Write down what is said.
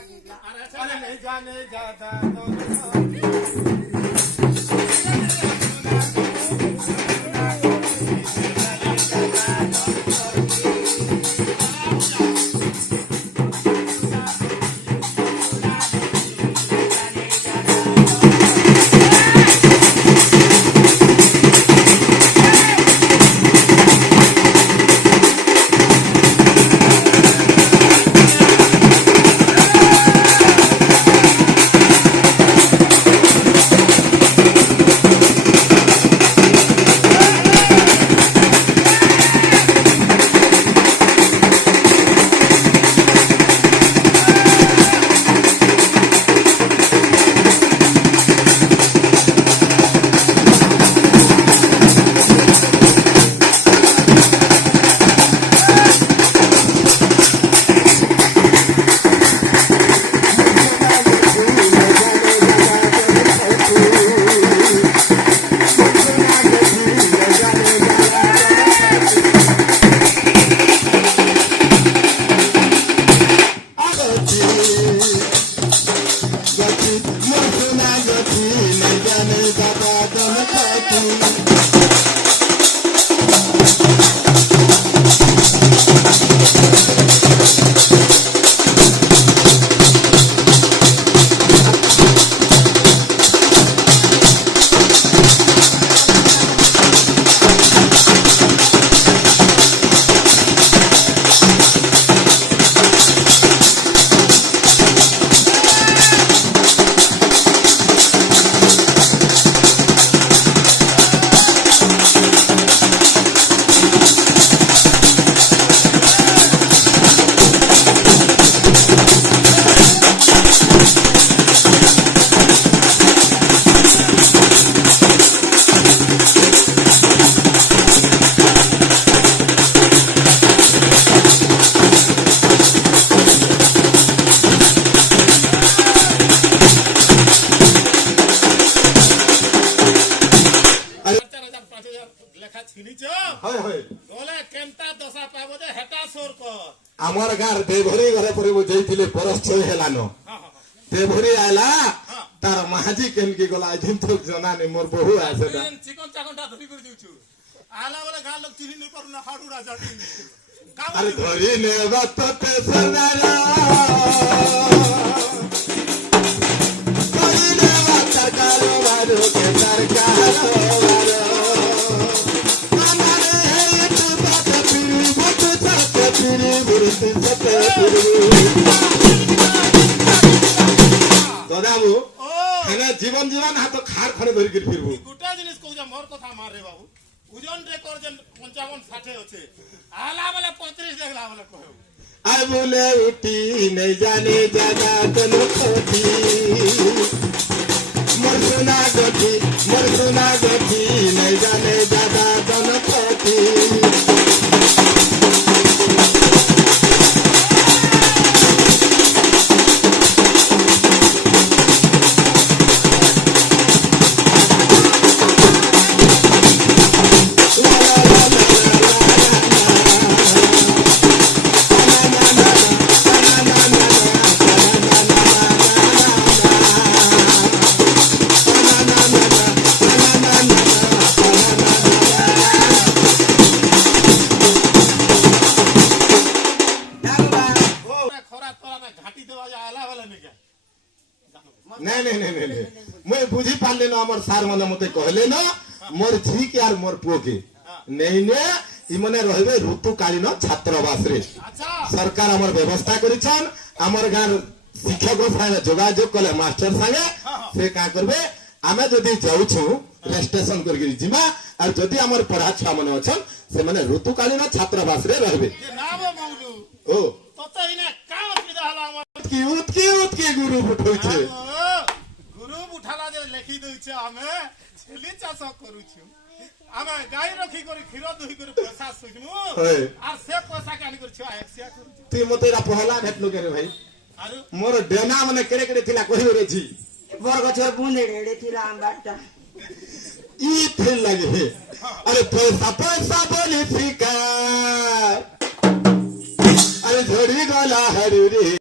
अरे नहीं जाने जाता तो आमर गार देवरी घरे पर जाइथिले परस छय हेलानो देवरी आइला तार महाजी केन के गला दिन तो जना ने मोर बहु आसे दा चिकन चाकनटा धरी कर दिउछु आला वाला गाल लोग चिनी नहीं करू ना हाडू राजा दिन अरे धरी ने बात ते सनारा धरी ने बात कारो बारो के सरकार दादाबू हेने जीवन जीवन हाथ खार खने धरि के फिरबू गुटा जिनिस को जे मोर कथा मार रे बाबू ओजन रे कर जे 55 60 होचे आला वाला 35 देखला वाला कहू आय बोले उठी नहीं जाने जाना तन खोटी मरसुना गठी नहीं जाने जाना तन खोटी नहीं मैं बुझी पाले ना हमर सार माने मते कहले ना मोर झी के आर मोर पुओ के नहीं ने इ मने रहबे ऋतुकालीन छात्रावास रे सरकार हमर व्यवस्था करिछन हमर गार शिक्षक साथे जोगाजोग कले मास्टर संगे से का करबे आमे जदी जाउछु रजिस्ट्रेशन करके जिमा और जदी हमर पढ़ा छुआ माने अछन से माने ऋतुकालीन छात्रावास रे रहबे नाम मौलू ओ तत इने का असुविधा हला हमर की गुरु उठै छे उठाला जे लेखी दउ छै हमे छेली चाष करू छु हमे गाय रखी करी खीर दही करी पैसा सुजमु और से पैसा कानी करी छ एक्सिया करू ती मतेरा पहला भेटलो के रे भाई आरो मोर डेना मने केरे केरे थिला कहि रे छी बरगछर बुंदे रे थिला हम बाटा ई फेल लगे अरे पैसा बोली फिका अरे झोड़ी गला हरी रे।